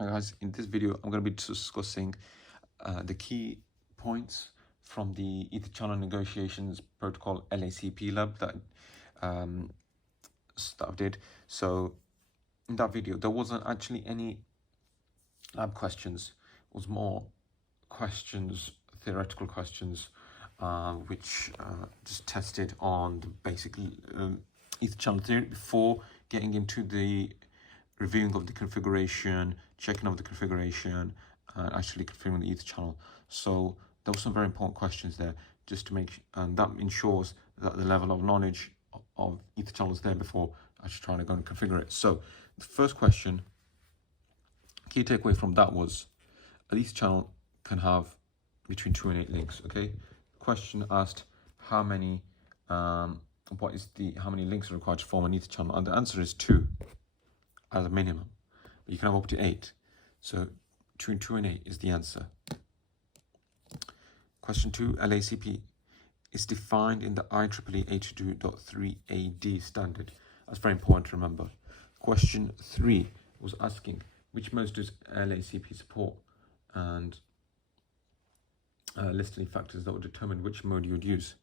Hi guys, in this video I'm going to be discussing the key points from the Etherchannel Negotiations Protocol LACP lab that I did. So in that video there wasn't actually any lab questions, it was more questions, theoretical questions, which just tested on the basic Etherchannel theory before getting into the reviewing of the configuration, checking of the configuration, and actually configuring the Etherchannel. So there were some very important questions there, just to make, and that ensures that the level of knowledge of Etherchannel is there before actually trying to go and configure it. So the first question, key takeaway from that was, an Etherchannel can have between 2 and 8 links. Okay, the question asked how many links are required to form an Etherchannel, and the answer is 2 as a minimum, but you can have up to 8. So between 2 and 8 is the answer. Question 2, LACP is defined in the IEEE 822.3 AD standard. That's very important to remember. Question 3 was asking which modes does LACP support, and listing factors that would determine which mode you would use.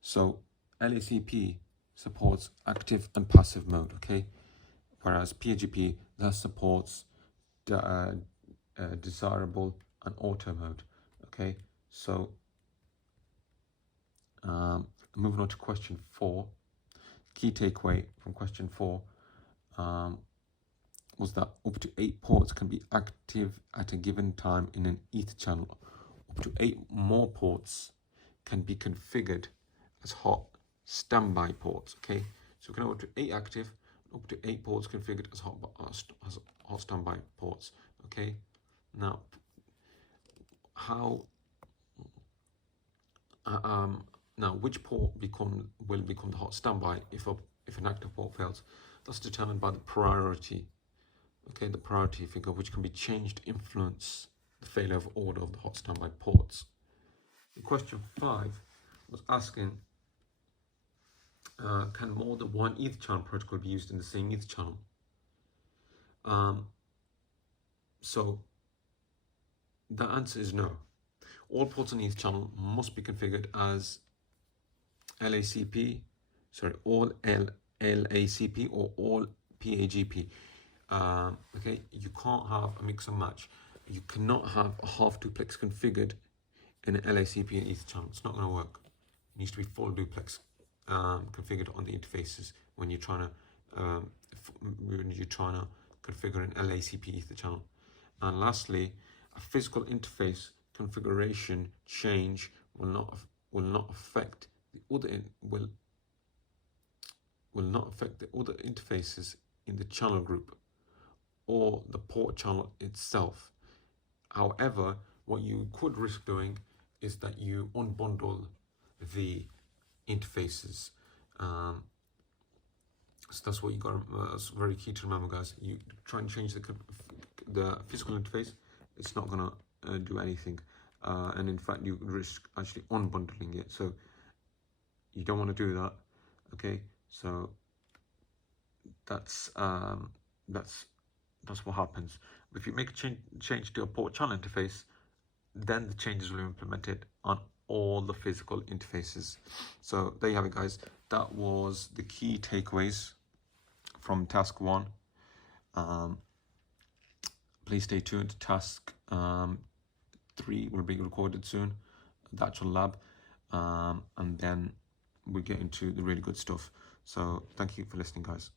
So LACP supports active and passive mode, okay? Whereas PAGP, that supports desirable and auto mode. Okay, so moving on to question 4, key takeaway from question 4 was that up to 8 ports can be active at a given time in an Etherchannel. Up to 8 more ports can be configured as hot standby ports. Okay, so we can have up to 8 active, up to 8 ports configured as hot standby ports. Okay, now how which port will become the hot standby if an active port fails? That's determined by the priority. Okay, the priority figure, which can be changed to influence the failure of order of the hot standby ports. The question 5 was asking, can more than one Etherchannel protocol be used in the same Etherchannel? So the answer is no. All ports on Etherchannel must be configured as LACP, all LACP or all PAGP. Okay, you can't have a mix and match. You cannot have a half duplex configured in an LACP and Etherchannel. It's not going to work. It needs to be full duplex configured on the interfaces when you're trying to configure an LACP Etherchannel. And lastly, a physical interface configuration change will not affect the other interfaces in the channel group or the port channel itself. However, what you could risk doing is that you unbundle the interfaces. So that's what you got. That's very key to remember, guys. You try and change the physical interface, it's not gonna do anything, and in fact you risk actually unbundling it. So you don't want to do that. Okay, so that's what happens. If you make a change to a port channel interface, then the changes will be implemented on all the physical interfaces. So there you have it, guys. That was the key takeaways from task 1. Please stay tuned. Task 3 will be recorded soon, the actual lab, and then we get into the really good stuff. So thank you for listening, guys.